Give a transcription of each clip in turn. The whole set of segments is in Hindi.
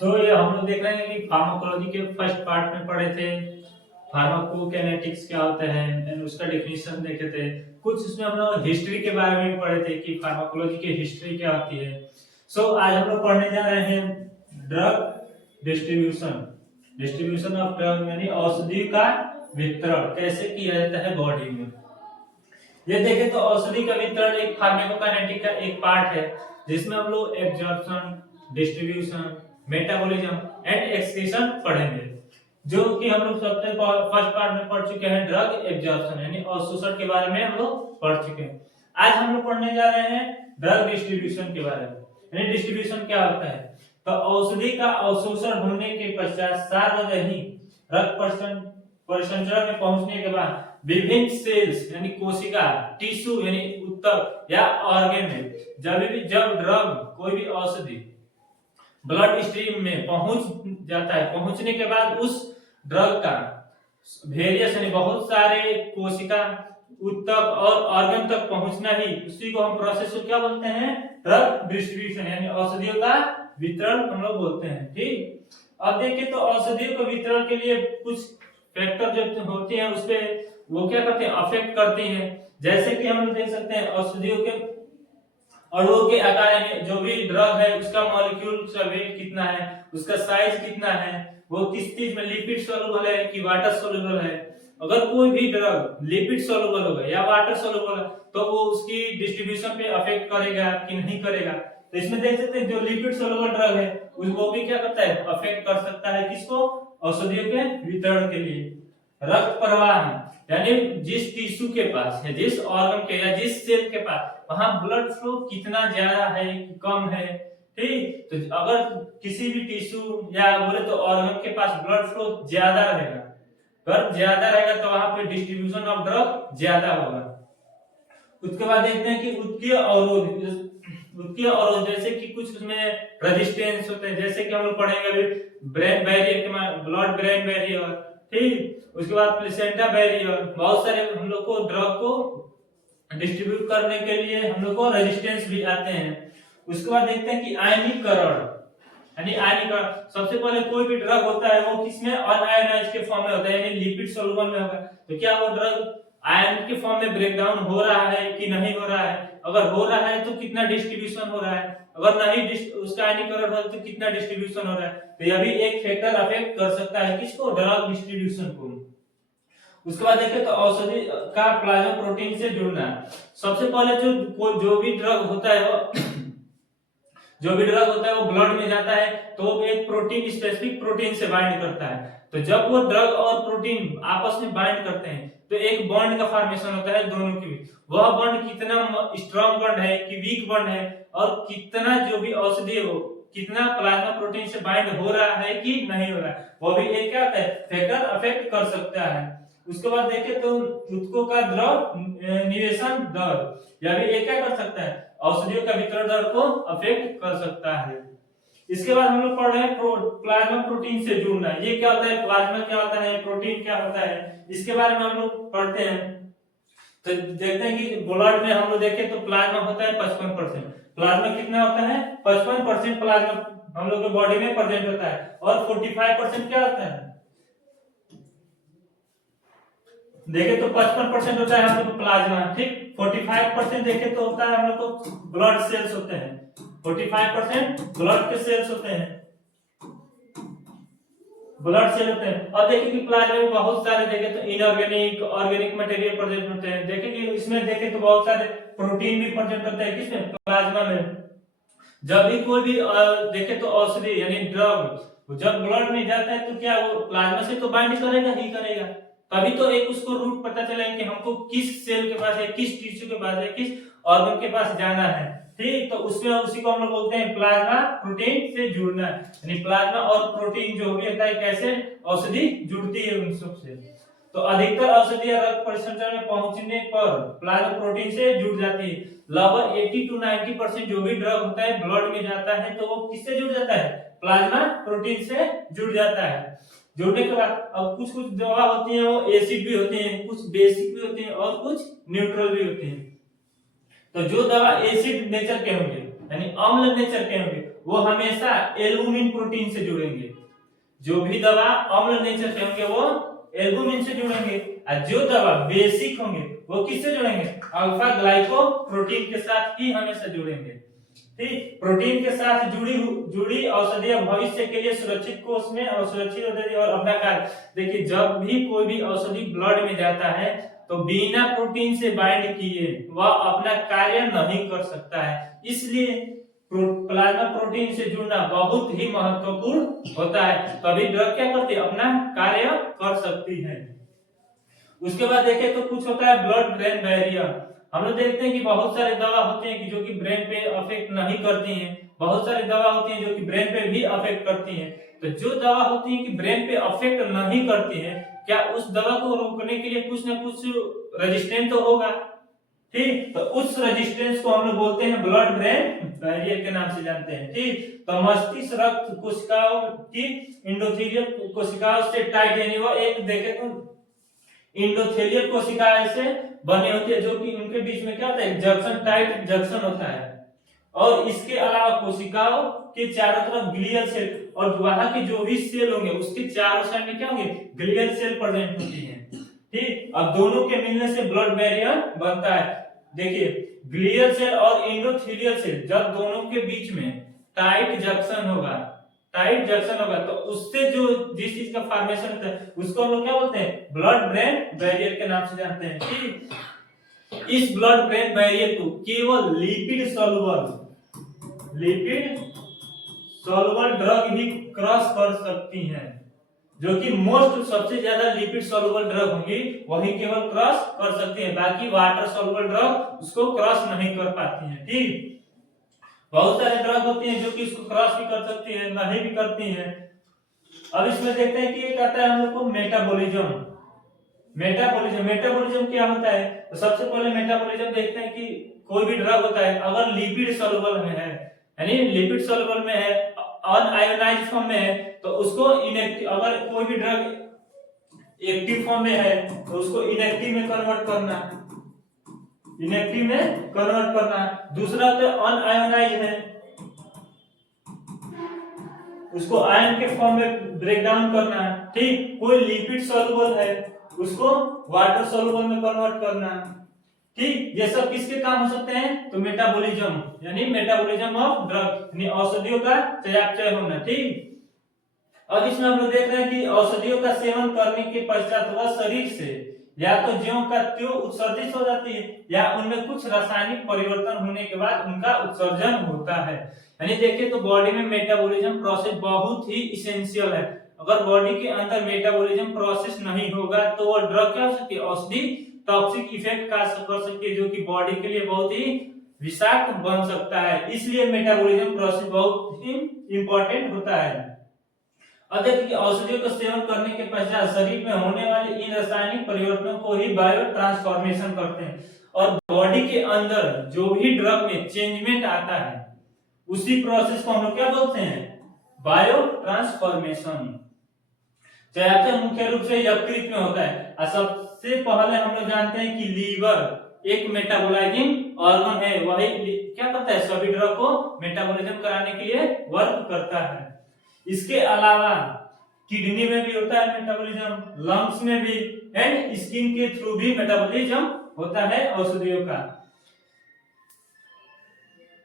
ये हम लोग देख रहे हैं कि फार्माकोलॉजी के फर्स्ट पार्ट में पढ़े थे फार्माकोकाइनेटिक्स क्या होता है एंड उसका डेफिनेशन देखे थे। कुछ उसमें हम लोग हिस्ट्री के बारे में भी पढ़े थे कि फार्माकोलॉजी की हिस्ट्री क्या होती है। आज हम लोग पढ़ने जा रहे हैं drug distribution. Distribution of drug यानी औषधि का वितरण कैसे किया जाता है बॉडी में। ये देखें तो औषधि का वितरण एक फार्माकोकाइनेटिक का एक पार्ट है जिसमें हम लोग absorption, distribution, metabolism and excretion पढ़ेंगे। जो कि हम लोग सबसे फर्स्ट पार्ट में पढ़ चुके हैं ड्रग एब्जॉर्प्शन यानी अवशोषण के बारे में हम लोग पढ़ चुके हैं। आज हम लोग पढ़ने जा रहे हैं ड्रग डिस्ट्रीब्यूशन के बारे में। यानी डिस्ट्रीब्यूशन क्या होता है? तो औषधि का अवशोषण होने के पश्चात सार्वजनिक रक्त परिसंचरण में पहुंचने के बाद विभिन्न सेल्स यानी कोशिका, टिश्यू यानी ऊतक या ऑर्गन में जब ड्रग कोई भी औषधि ब्लड स्ट्रीम में पहुंच जाता है, पहुंचने के बाद उस ड्रग का वेरियस यानी बहुत सारे कोशिका, ऊतक और ऑर्गन तक पहुंचना ही उसी को हम प्रोसेस को क्या बोलते हैं? ड्रग डिस्ट्रीब्यूशन यानी औषधियों का वितरण हम लोग बोलते हैं। ठीक, अब देखिए तो औषधियों के वितरण के लिए कुछ फैक्टर जो होते हैं उस पे वो क्या करते हैं? अफेक्ट करते हैं। जैसे कि हम देख सकते हैं औषधियों के अणुओं के आकार यानी जो भी ड्रग है उसका मॉलिक्यूल का वेट कितना है, उसका साइज कितना है, वो किस चीज में लिपिड सोलुबल है कि वाटर सोलुबल है। अगर कोई भी ड्रग लिपिड सोलुबल होगा या वाटर सोलुबल है तो वो उसकी डिस्ट्रीब्यूशन पे अफेक्ट करेगा कि नहीं करेगा। तो इसमें देख सकते हैं जो लिपिड सोलुबल ड्रग है वो भी क्या करता है? अफेक्ट कर सकता है किसको? औषधियों के वितरण के लिए। रक्त प्रवाह यानी जिस टिश्यू के पास या जिस ऑर्गन के या जिस सेल के पास वहां ब्लड फ्लो कितना ज्यादा है कि कम है। ठीक, तो अगर किसी भी टिश्यू या बोले तो ऑर्गन के पास ब्लड फ्लो ज्यादा रहेगा, अगर ज्यादा रहेगा तो वहां पे डिस्ट्रीब्यूशन ऑफ ड्रग ज्यादा होगा। उसके बाद देखते हैं कि उत्कीय अवरोध जैसे कि कुछ उसमें रेजिस्टेंस होते हैं, जैसे कि हम लोग पढ़ेंगे अभी ब्रेन बैरियर के ब्लड ब्रेन बैरियर। ठीक, उसके बाद प्लेसेंटा बैरियर, बहुत सारे हम लोग को ड्रग को डिस्ट्रीब्यूट करने के लिए हम लोग को रेजिस्टेंस भी आते हैं। उसके बाद देखते हैं कि आयनीकरण यानी आयनीकरण, सबसे पहले कोई भी ड्रग होता है वो किसमें? अनआयोनाइज्ड के फॉर्म में होता है यानी लिपिड सोलुबल में होगा। तो क्या वो ड्रग आयन के फॉर्म में ब्रेक डाउन हो रहा है कि नहीं हो रहा है? अगर हो रहा है तो कितना डिस्ट्रीब्यूशन हो रहा है, अगर नहीं उसका आयनीकरण हो तो कितना डिस्ट्रीब्यूशन हो रहा है। तो यह भी एक फैक्टर अफेक्ट कर सकता है किसको? ड्रग डिस्ट्रीब्यूशन को। उसके बाद देखें तो औषधि का प्लाज्मा प्रोटीन से जुड़ना। सबसे पहले जो भी ड्रग होता है वो जो भी ड्रग होता है वो ब्लड में जाता है तो वो एक प्रोटीन, स्पेसिफिक प्रोटीन से बाइंड करता है। तो जब वो ड्रग और प्रोटीन आपस में बाइंड करते हैं तो एक बॉन्ड का फॉर्मेशन होता है दोनों के बीच। वह बॉन्ड कितना स्ट्रॉन्ग बॉन्ड है कि वीक बॉन्ड है, और कितना जो भी औषधि हो कितना प्लाज्मा प्रोटीन से बाइंड हो रहा है कि नहीं हो रहा है, वो भी एक क्या होता है? फैक्टर अफेक्ट कर सकता है। उसके बाद देखें तो ऊतकों का द्रव निवेशन दर, यह भी एक क्या कर सकता है? औषधियों का वितरण दर को अफेक्ट कर सकता है। इसके बाद हम लोग पढ़ रहे हैं प्लाज्मा प्रोटीन से जुड़ना। ये क्या होता है? प्लाज्मा क्या होता है? प्रोटीन क्या होता है? इसके बारे में हम लोग पढ़ते हैं। तो देखते हैं कि ब्लड में हम लोग देखें तो प्लाज्मा होता है 55%। प्लाज्मा कितना होता है? 55% प्लाज्मा हम लोग के बॉडी में प्रेजेंट होता है, और 45% क्या होता है? देखे तो 55% होता है हम लोग को प्लाज्मा। ठीक, 45% देखे तो होता है हम लोग को ब्लड सेल्स होते हैं। 45% ब्लड के सेल्स होते हैं, ब्लड सेल होते हैं। और देखिए कि प्लाज्मा में बहुत सारे देखे तो इनऑर्गेनिक, ऑर्गेनिक मटेरियल प्रेजेंट होते हैं। देखे कि इसमें देखे तो बहुत सारे प्रोटीन भी प्रेजेंट होते हैं किसमें? प्लाज्मा में। जब भी कोई भी देखे तो औषधि यानी ड्रग जब ब्लड में जाता है तो क्या वो प्लाज्मा से तो बाइंड करेगा ही करेगा, तभी तो एक उसको रूट पता चलेगा कि हमको किस सेल के पास है, किस टिश्यू के पास है, किस ऑर्गन के पास जाना है। ठीक, तो उसमें उसी को हम लोग बोलते हैं प्लाज्मा प्रोटीन से जुड़ना। यानी प्लाज्मा और प्रोटीन जो भी होता है कैसे औषधि जुड़ती है उन सबसे। तो अधिकतर औषधियां रक्त परिसंचरण में पहुंचने पर प्लाज्मा प्रोटीन से जुड़ जाती है। लगभग 80 to 90% जो भी ड्रग होता है ब्लड में जाता है तो वो किससे जुड़ जाता है? प्लाज्मा प्रोटीन से जुड़ जाता है। जुड़ने के बाद अब कुछ कुछ दवा होती है वो एसिड भी होती हैं, कुछ बेसिक भी होती हैं और कुछ न्यूट्रल भी होती हैं। तो जो दवा एसिड नेचर के होंगे यानी अम्ल नेचर के होंगे वो हमेशा एल्बुमिन प्रोटीन से जुड़ेंगे। जो भी दवा अम्ल नेचर के होंगे वो एल्बुमिन से जुड़ेंगे, और जो दवा बेसिक होंगे वो किससे जुड़ेंगे, अल्फा ग्लाइकोप्रोटीन के साथ ही हमेशा जुड़ेंगे। ठीक, प्रोटीन के साथ जुड़ी औषधियां भविष्य के लिए सुरक्षित कोष में और सुरक्षित औषधि और अपना कार्य। देखिए, जब भी कोई भी औषधि ब्लड में जाता है तो बिना प्रोटीन से बाइंड किए वह अपना कार्य नहीं कर सकता है, इसलिए प्लाज्मा प्रोटीन से जुड़ना बहुत ही महत्वपूर्ण होता है, तभी ड्रग क्या करती है, अपना कार्य कर सकती है। उसके बाद देखें तो कुछ होता है ब्लड ब्रेन बैरियर। हम लोग देखते हैं कि बहुत सारी दवा होती हैं कि जो कि ब्रेन पे अफेक्ट नहीं करती हैं, बहुत सारी दवा होती हैं जो कि ब्रेन पे भी अफेक्ट करती हैं। तो जो दवा होती है कि ब्रेन पे अफेक्ट नहीं करती है, क्या उस दवा को रोकने के लिए कुछ ना कुछ रेजिस्टेंस तो होगा। ठीक, तो उस रेजिस्टेंस को हम लोग बोलते हैं ब्लड ब्रेन बैरियर के नाम से जानते हैं। ठीक, तो मस्तिष्क रक्त कोशिकाओं की एंडोथेलियल कोशिकाओं से टाइट, यानी वो एक देखे तो एंडोथेलियल कोशिकाएं से बनी होती है, जो कि उनके बीच में क्या होता है, जंक्शन, टाइट जंक्शन होता है। और इसके अलावा कोशिकाओं के चारों तरफ ग्लियल सेल, और वहां के जो भी सेल होंगे उसके चारों साइड में क्या होंगे, ग्लियल सेल प्रेजेंट होती है। ठीक, अब दोनों के मिलने से ब्लड बैरियर बनता है। देखिए, ग्लियल सेल और एंडोथेलियल सेल जब दोनों के बीच में टाइट जंक्शन होगा, तो उससे जो जिस चीज का फॉर्मेशन होता है उसको हम लोग क्या बोलते हैं, ब्लड ब्रेन बैरियर के नाम से जानते हैं। ठीक, इस ब्लड ब्रेन बैरियर को केवल लिपिड सॉल्युबल ड्रग ही क्रॉस कर सकती हैं, जो कि मोस्ट सबसे ज्यादा लिपिड सॉल्युबल ड्रग होंगी वही केवल क्रॉस कर सकती हैं, बाकी वाटर सॉल्युबल ड्रग उसको क्रॉस नहीं कर पाती हैं। ठीक, बहुत सारे ड्रग होती हैं जो कि इसको क्रॉस भी कर सकती है, नहीं भी करती हैं। अब इसमें देखते हैं कि एक आता है हम लोग को मेटाबॉलिज्म। मेटाबॉलिज्म क्या होता है, तो सबसे पहले मेटाबॉलिज्म देखते हैं कि कोई भी ड्रग होता है अगर लिपिड सॉल्युबल में है, यानी लिपिड सॉल्युबल में है, अनआयोनाइज्ड फॉर्म में है, तो उसको इनएक्टिव, अगर कोई भी ड्रग एक्टिव फॉर्म में है तो उसको इनएक्टिव में कन्वर्ट करना, दूसरा होता है अनआयोनाइज्ड है, उसको आयन के फॉर्म में ब्रेक डाउन करना। ठीक, कोई लिपिड सॉल्युबल है उसको वाटर सॉल्युबल में कन्वर्ट करना। ठीक, ये सब किसके काम हो सकते हैं, तो मेटाबॉलिज्म, यानी मेटाबॉलिज्म ऑफ ड्रग, यानी औषधियों का चयापचय होना। ठीक, अब इसमें हम लोग देख रहे हैं कि औषधियों का सेवन करने के पश्चात वह शरीर से या तो ज्यों का त्यों उत्सर्जित हो जाती है, या उनमें कुछ रासायनिक परिवर्तन होने के बाद उनका उत्सर्जन होता है। यानी देखिए तो बॉडी में मेटाबॉलिज्म प्रोसेस बहुत ही इसेंशियल है। अगर बॉडी के अंदर मेटाबॉलिज्म प्रोसेस नहीं होगा तो वो ड्रग क्या हो सकती है, औषधि टॉक्सिक इफेक्ट कर सकती है, जो कि बॉडी के लिए बहुत ही विषाक्त बन सकता है। इसलिए मेटाबॉलिज्म प्रोसेस बहुत ही इंपॉर्टेंट होता है। देखिए, औषधियों का सेवन करने के पश्चात शरीर में होने वाले इन रासायनिक परिवर्तनों को ही बायो ट्रांसफॉर्मेशन करते हैं, और बॉडी के अंदर जो भी ड्रग में चेंजमेंट आता है उसी प्रोसेस को हम लोग क्या बोलते हैं, बायो ट्रांसफॉर्मेशन। चयापचय मुख्य रूप से यकृत में होता है, और सबसे पहले हम लोग जानते हैं कि लीवर एक मेटाबोलाइजिंग ऑर्गन है, वही क्या करता है, सभी ड्रग को मेटाबॉलिज्म कराने के लिए वर्क करता है। इसके अलावा किडनी में भी होता है मेटाबॉलिज्म, लंग्स में भी, एंड स्किन के थ्रू भी मेटाबॉलिज्म होता है औषधियों का।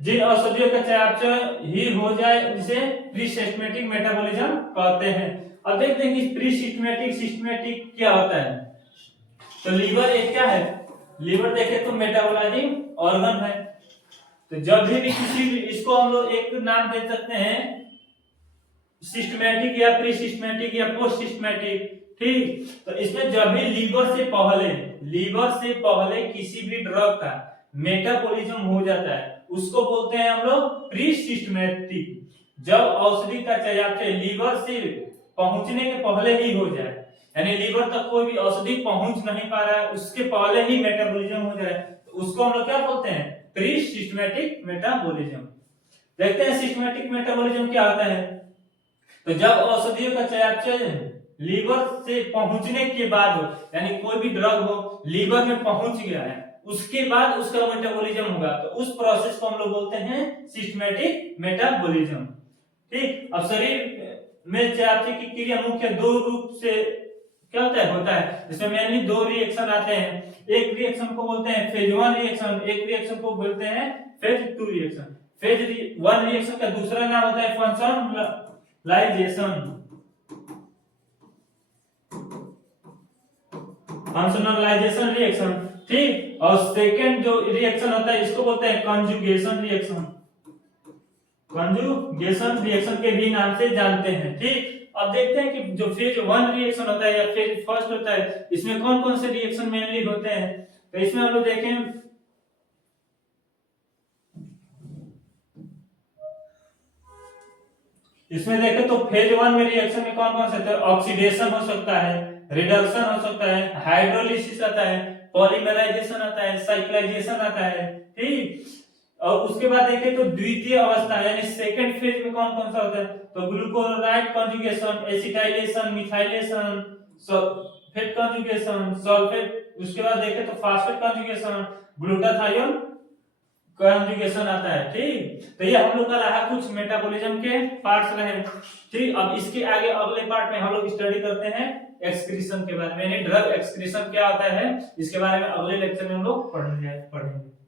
जिन औषधियों का चयापचय ही हो जाए जिसे प्री सिस्टेमेटिक मेटाबॉलिज्म कहते हैं। अब देखते हैं कि प्री सिस्टेमेटिक क्या होता है। तो लीवर एक क्या है, लीवर देखे तो मेटाबॉलाइजिंग ऑर्गन है। तो जब भी किसी भी, इसको हम लोग एक नाम दे सकते हैं सिस्टमैटिक या प्री सिस्टमैटिक या पोस्ट सिस्टमैटिक। ठीक, तो इसमें जब भी लीवर से पहले किसी भी ड्रग का मेटाबॉलिज्म हो जाता है उसको बोलते हैं हम लोग प्री सिस्टमैटिक। जब औषधि का चयापचय लीवर से पहुंचने के पहले ही हो जाए, यानी लीवर तक कोई भी औषधि पहुंच नहीं पा रहा है उसके पहले ही मेटाबॉलिज्म हो जाए, तो उसको हम लोग क्या बोलते हैं, प्री सिस्टमैटिक मेटाबॉलिज्म। देखते हैं सिस्टमैटिक मेटाबॉलिज्म क्या होता है। तो जब औषधियों का चयापचय लीवर से पहुंचने के बाद हो, यानी कोई भी ड्रग हो लीवर में पहुंच गया है उसके बाद उसका मेटाबॉलिज्म होगा, तो उस प्रोसेस को हम लोग बोलते हैं सिस्टमैटिक मेटाबॉलिज्म। ठीक। अब शरीर में चयापचय की क्रिया मुख्य दो रूप से क्या होता है इसमें मेनली दो रिएक्शन आते हैं। एक रिएक्शन को बोलते हैं फेज 1 रिएक्शन, एक रिएक्शन को बोलते हैं फेज 2 रिएक्शन। फेज 1 रिएक्शन का दूसरा नाम होता है फंक्शनलाइजेशन रिएक्शन, ठीक। और सेकंड जो रिएक्शन होता है इसको बोलते हैं कंजुगेशन रिएक्शन, कंजुगेशन रिएक्शन के भी नाम से जानते हैं, ठीक। अब देखते हैं कि जो फेज 1 रिएक्शन होता है या फेज फर्स्ट होता है इसमें कौन कौन से रिएक्शन मेनली होते हैं। तो इसमें हम लोग देखें तो फेज 1 में रिएक्शन में कौन कौन से होते हैं, ऑक्सीडेशन हो सकता है, रिडक्शन हो सकता है, हाइड्रोलिसिस आता है, पॉलीमराइजेशन आता है, साइक्लाइजेशन आता है, ठीक। और उसके बाद देखें तो द्वितीय अवस्था यानी सेकंड फेज में कौन कौन सा होता है, तो glucuronide conjugation, acetylation, methylation, sulphate conjugation, sulphate, उसके बाद देखें तो फास्फेट कंजुगेशन, ग्लूटाथायोन कंजुगेशन आता है, ठीक। तो ये हम लोग का रहा कुछ मेटाबॉलिज्म के पार्ट्स रहे, ठीक। अब इसके आगे अगले पार्ट में हम लोग स्टडी करते हैं एक्सक्रीशन के बारे में, यानी ड्रग एक्सक्रीशन क्या होता है इसके बारे में अगले लेक्चर में हम लोग पढ़ेंगे।